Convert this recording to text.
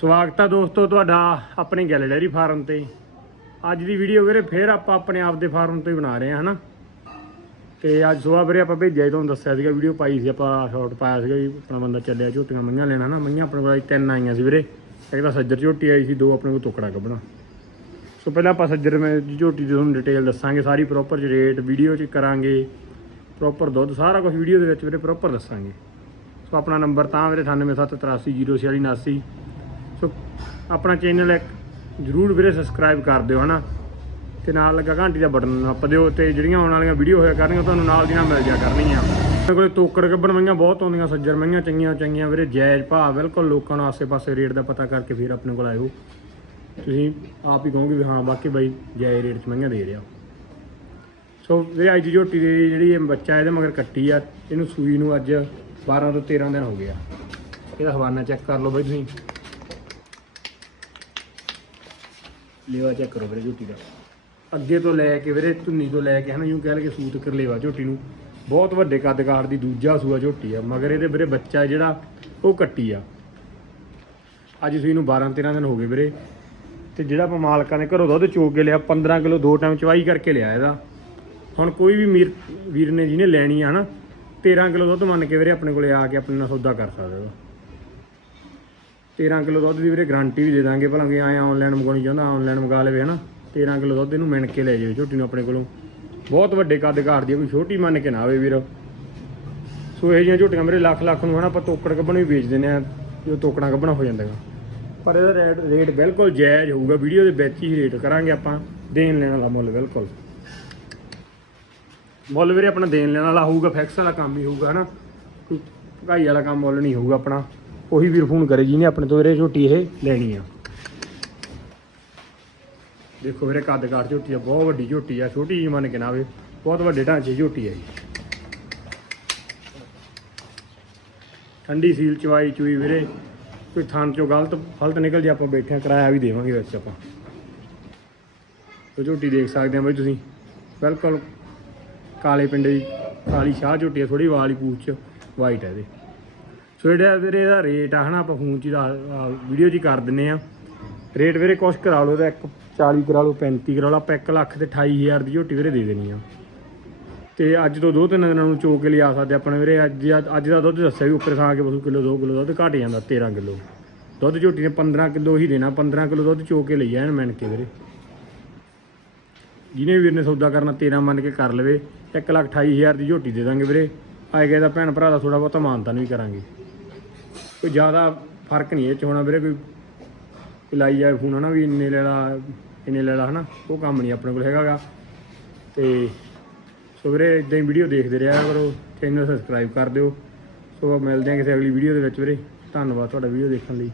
ਸਵਾਗਤ ਹੈ ਦੋਸਤੋ ਤੁਹਾਡਾ ਆਪਣੇ ਗੱਲ ਡੈਰੀ ਫਾਰਮ ਤੇ। ਅੱਜ ਦੀ ਵੀਡੀਓ ਵੀਰੇ ਫੇਰ ਆਪਾਂ ਆਪਣੇ ਆਪ ਦੇ ਫਾਰਮ ਤੋਂ ਹੀ ਬਣਾ ਰਹੇ ਹਾਂ ਹਨਾ? ਤੇ ਅੱਜ ਸਵੇਰ ਵੀਰੇ ਆਪਾਂ ਭੇਜਿਆ ਸੀ, ਤੁਹਾਨੂੰ ਦੱਸਿਆ ਸੀਗਾ ਵੀਡੀਓ ਪਾਈ ਸੀ ਆਪਾਂ ਸ਼ਾਰਟ ਪਾਇਆ ਸੀਗਾ ਵੀ ਆਪਣਾ ਬੰਦਾ ਚੱਲਿਆ, ਝੋਟੀਆਂ ਮਈਆਂ ਲੈਣਾ ਨਾ ਮਈਆਂ ਆਪਣੇ ਕੋਲ ਤਿੰਨ ਆਈਆਂ ਸੀ ਵੀਰੇ। ਇੱਕ ਤਾਂ ਸੱਜਰ ਝੋਟੀ ਆਈ ਸੀ, ਦੋ ਆਪਣੇ ਕੋਲ ਟੁਕੜਾ ਕੱਢਣਾ ਸੋ ਪਹਿਲਾਂ ਆਪਾਂ ਸੱਜਰ ਮੈਂ ਝੋਟੀ ਦੀ ਤੁਹਾਨੂੰ ਡਿਟੇਲ ਦੱਸਾਂਗੇ, ਸਾਰੀ ਪ੍ਰੋਪਰ ਰੇਟ ਵੀਡੀਓ 'ਚ ਕਰਾਂਗੇ। ਪ੍ਰੋਪਰ ਦੁੱਧ, ਸਾਰਾ ਕੁਝ ਵੀਡੀਓ ਦੇ ਵਿੱਚ ਵੀਰੇ ਪ੍ਰੋਪਰ ਦੱਸਾਂਗੇ। ਸੋ ਆਪਣਾ ਨੰਬਰ ਤਾਂ ਵੀਰੇ 9873804679 ਸੋ ਆਪਣਾ ਚੈਨਲ ਇੱਕ ਜਰੂਰ ਵੀਰੇ ਸਬਸਕ੍ਰਾਈਬ ਕਰ ਦਿਓ, ਹਨਾ? ਤੇ ਨਾਲ ਲੱਗਾ ਘੰਟੀ ਦਾ ਬਟਨ ਨੱਪ ਦਿਓ ਤੇ ਜਿਹੜੀਆਂ ਆਉਣ ਵਾਲੀਆਂ ਵੀਡੀਓ ਹੋਇਆ ਕਰਨਗੀਆਂ ਤੁਹਾਨੂੰ ਨਾਲ ਦੀ ਨਾਲ ਮਿਲ ਜਾ ਕਰਨਗੀਆਂ। ਮੇਰੇ ਕੋਲੇ ਤੋਕੜ ਗੱਬਣ ਮਈਆਂ ਬਹੁਤ ਆਉਂਦੀਆਂ, ਸੱਜਰ ਮਈਆਂ ਚੰਗੀਆਂ ਚੰਗੀਆਂ ਵੀਰੇ, ਜਾਇਜ਼ ਭਾਅ, ਬਿਲਕੁਲ ਲੋਕਾਂ ਨੂੰ ਆਸੇ-ਪਾਸੇ ਰੇਟ ਦਾ ਪਤਾ ਕਰਕੇ ਫਿਰ ਆਪਣੇ ਕੋਲ ਆਇਓ। ਤੁਸੀਂ ਆਪ ਹੀ ਕਹੋਗੇ ਵੀ ਹਾਂ, ਬਾਕੀ ਬਾਈ ਜਾਇਜ਼ ਰੇਟ 'ਚ ਮਈਆਂ ਦੇ ਰਿਹਾ ਸੋ ਵੀਰੇ, ਅੱਜ ਦੀ ਝੋਟੀ ਦੀ ਜਿਹੜੀ ਇਹ ਬੱਚਾ ਇਹਦੇ ਮਗਰ ਕੱਟੀ ਆ, ਇਹਨੂੰ ਸੂਈ ਨੂੰ ਅੱਜ 12 ਤੋਂ 13 ਦਿਨ ਹੋ ਗਿਆ ਇਹਦਾ ਹਵਾਨਾ ਚੈੱਕ ਕਰ ਲਓ ਬਾਈ ਤੁਸੀਂ। ਲੇਵਾ ਚੈੱਕ ਕਰੋ ਵੀਰੇ ਝੋਟੀ ਦਾ। ਅੱਗੇ ਤੋਂ ਲੈ ਕੇ ਵੀਰੇ ਧੁੰਨੀ ਤੋਂ ਲੈ ਕੇ ਹਨਾ, ਯੂੰ ਕਹਿ ਲਗੇ ਸੂਤ ਕਰ ਲੇਵਾ ਝੋਟੀ ਨੂੰ। ਬਹੁਤ ਵੱਡੇ ਕੱਦ ਕਾਠ ਦੀ ਦੂਜਾ ਸੂਆ ਝੋਟੀ ਆ, ਮਗਰ ਇਹਦੇ ਵੀਰੇ ਬੱਚਾ ਜਿਹੜਾ, ਉਹ ਕੱਟੀ ਆ। ਅੱਜ ਸੂਈ ਨੂੰ 12 13 ਦਿਨ ਹੋ ਗਏ ਵੀਰੇ। ਤੇ ਜਿਹੜਾ ਆਪਾਂ ਮਾਲਕਾਂ ਨੇ ਘਰੋਂ ਦੁੱਧ ਚੋਕ ਕੇ ਲਿਆ 15 ਕਿਲੋ ਦੋ ਟਾਈਮ ਚਵਾਈ ਕਰਕੇ ਲਿਆ ਇਹਦਾ। ਹੁਣ ਕੋਈ ਵੀ ਮੀਰ, ਵੀਰ ਨੇ ਜਿਹਨੇ ਲੈਣੀ ਆ ਹਨਾ 13 ਕਿਲੋ ਦੁੱਧ ਮੰਨ ਕੇ ਵੀਰੇ ਆਪਣੇ ਕੋਲੇ ਆ ਕੇ ਆਪਣੇ ਨਾਲ ਸੌਦਾ ਕਰ ਸਕਦੇ ਹੋ 13 ਕਿਲੋ ਦੁੱਧ ਦੀ ਵੀਰੇ ਗਾਰੰਟੀ ਵੀ ਦੇ ਦਾਂਗੇ, ਭਲਾ ਕਿ ਆਇਆ ਆਨਲਾਈਨ ਮੰਗਾਉਣੀ ਚਾਹੁੰਦਾ ਆਨਲਾਈਨ ਮੰਗਾ ਲਵੇ, ਹਨਾ। 13 ਕਿਲੋ ਦੁੱਧ ਇਹਨੂੰ ਮਿਣ ਕੇ ਲੈ ਜਾਵੇ ਝੋਟੀ ਨੂੰ ਆਪਣੇ ਕੋਲੋਂ। ਬਹੁਤ ਵੱਡੇ ਕੱਦ ਘਾਟ ਦੀ ਕੋਈ ਛੋਟੀ ਮੰਨ ਕੇ ਨਾ ਆਵੇ ਵੀਰ। ਸੋ ਇਹ ਜਿਹੀਆਂ ਝੋਟੀਆਂ ਮੇਰੇ ਲੱਖ ਲੱਖ ਨੂੰ, ਹਨਾ, ਆਪਾਂ ਤੋਕੜ ਕੱਢਣ ਵੀ ਵੇਚ ਦਿੰਦੇ ਆ ਜੋ ਤੋਕੜਾਂ ਕੱਢਣਾ ਹੋ ਜਾਂਦਾ ਗਾ ਪਰ ਇਹਦਾ ਰੇਟ ਰੇਟ ਬਿਲਕੁਲ ਜਾਇਜ਼ ਹੋਊਗਾ, ਵੀਡੀਓ ਦੇ ਵਿੱਚ ਹੀ ਰੇਟ ਕਰਾਂਗੇ ਆਪਾਂ, ਦੇਣ ਲੈਣ ਵਾਲਾ ਮੁੱਲ ਬਿਲਕੁਲ। ਮੁੱਲ ਵੀਰੇ ਆਪਣਾ ਦੇਣ ਲੈਣ ਵਾਲਾ ਹੋਊਗਾ ਫਿਕਸ ਵਾਲਾ ਕੰਮ ਹੀ ਹੋਊਗਾ, ਹਨਾ। ਕੋਈ ਭਗਾਈ ਵਾਲਾ ਕੰਮ ਮੁੱਲ ਨਹੀਂ ਹੋਊਗਾ ਆਪਣਾ। ਉਹੀ ਵੀਰ ਫੋਨ ਕਰੇ ਜਿਹਨੇ ਆਪਣੇ ਤੋਂ ਵੀਰੇ ਝੋਟੀ ਇਹ ਲੈਣੀ ਆ। ਦੇਖੋ ਵੀਰੇ, ਕੱਦ ਕਾਠ ਝੋਟੀ ਆ, ਬਹੁਤ ਵੱਡੀ ਝੋਟੀ ਆ, ਛੋਟੀ ਜਿਹੀ ਮੰਨ ਕੇ ਨਾ ਆਵੇ, ਬਹੁਤ ਵੱਡੇ ਢਾਂਚੇ ਦੀ ਝੋਟੀ ਆ ਜੀ। ਠੰਡੀ ਸੀਲ ਚਵਾਈ ਚੂਈ ਵੀਰੇ, ਕੋਈ ਥਾਂ ਚੋਂ ਗਲਤ ਫਲਤ ਨਿਕਲ ਜੇ, ਆਪਾਂ ਬੈਠਿਆਂ ਕਿਰਾਇਆ ਵੀ ਦੇਵਾਂਗੇ ਵਿੱਚ ਆਪਾਂ। ਉਹ ਝੋਟੀ ਦੇਖ ਸਕਦੇ ਆ ਬਈ ਤੁਸੀਂ। ਬਿਲਕੁਲ ਕਾਲੇ ਪਿੰਡ ਦੀ ਕਾਲੀ ਸ਼ਾਹ ਝੋਟੀ ਆ ਥੋੜੀ ਵਾਲੀ ਪੂਛ ਵਾਈਟ ਹੈ ਇਹਦੇ। ਸੋ ਜਿਹੜਾ ਵੀਰੇ ਇਹਦਾ ਰੇਟ ਆ ਹਨਾ, ਆਪਾਂ ਫੋਨ 'ਚ ਵੀਡੀਓ 'ਚ ਹੀ ਕਰ ਦਿੰਨੇ ਆ ਰੇਟ ਵੀਰੇ ਕੁਛ ਕਰਾ ਲਓ ਇਹਦਾ ਇੱਕ 40 ਕਰਾ ਲਓ 35 ਕਰਾ ਲਓ, ਆਪਾਂ 1 ਲੱਖ ਤੇ 28000 ਦੀ ਝੋਟੀ ਵੀਰੇ ਦੇ ਦੇਣੀ ਆ। ਤੇ ਅੱਜ ਤੋਂ ਦੋ ਤਿੰਨ ਦਿਨਾਂ ਨੂੰ ਚੋ ਕੇ ਲਿਆ ਸਕਦੇ ਆਪਣੇ ਵੀਰੇ, ਅੱਜ ਅੱਜ ਦਾ ਦੁੱਧ ਦੱਸਿਆ ਵੀ ਉੱਪਰ ਖਾ ਕੇ ਬਸੂ ਕਿਲੋ 2 ਕਿਲੋ ਦੁੱਧ ਘਟ ਜਾਂਦਾ 13 ਕਿਲੋ। ਦੁੱਧ ਝੋਟੀ ਨੇ 15 ਕਿਲੋ ਹੀ ਦੇਣਾ 15 ਕਿਲੋ ਦੁੱਧ ਚੋ ਕੇ ਲਈ ਐਨ ਮੈਨ ਕੇ ਵੀਰੇ। ਜਿਹਨੇ ਵੀਰ ਨੇ ਸੌਦਾ ਕਰਨਾ 13 ਮੰਨ ਕੇ ਕਰ ਲਵੇ 128000 ਦੀ ਝੋਟੀ ਦੇ ਦਾਂਗੇ ਵੀਰੇ। ਆਏ ਗਏ ਦਾ ਭੈਣ ਭਰਾ ਦਾ ਥੋੜਾ ਬਹੁਤਾ ਮਾਨਤਾ ਵੀ ਕਰਾਂਗੇ। ਕੋਈ ਜ਼ਿਆਦਾ ਫ਼ਰਕ ਨਹੀਂ ਇਹ ਚ ਹੋਣਾ ਵੀਰੇ, ਕੋਈ ਲਾਈ ਜਾਏ ਫੋਨ ਹਨਾ ਵੀ ਇੰਨੇ ਲੈ ਲਾ, ਇੰਨੇ ਲੈ ਲਾ ਹਨਾ, ਉਹ ਕੰਮ ਨਹੀਂ ਆਪਣੇ ਕੋਲ ਹੈਗਾਗਾ। ਤੇ ਸੋ ਵੀਰੇ ਇਦਾਂ ਹੀ ਵੀਡੀਓ ਦੇਖਦੇ ਰਿਹਾ ਕਰੋ, ਚੈਨਲ ਸਬਸਕ੍ਰਾਈਬ ਕਰ ਦਿਓ। ਸੋ ਮਿਲਦੇ ਹਾਂ ਕਿਸੇ ਅਗਲੀ ਵੀਡੀਓ ਦੇ ਵਿੱਚ ਵੀਰੇ। ਧੰਨਵਾਦ ਤੁਹਾਡਾ ਵੀਡੀਓ ਦੇਖਣ ਲਈ।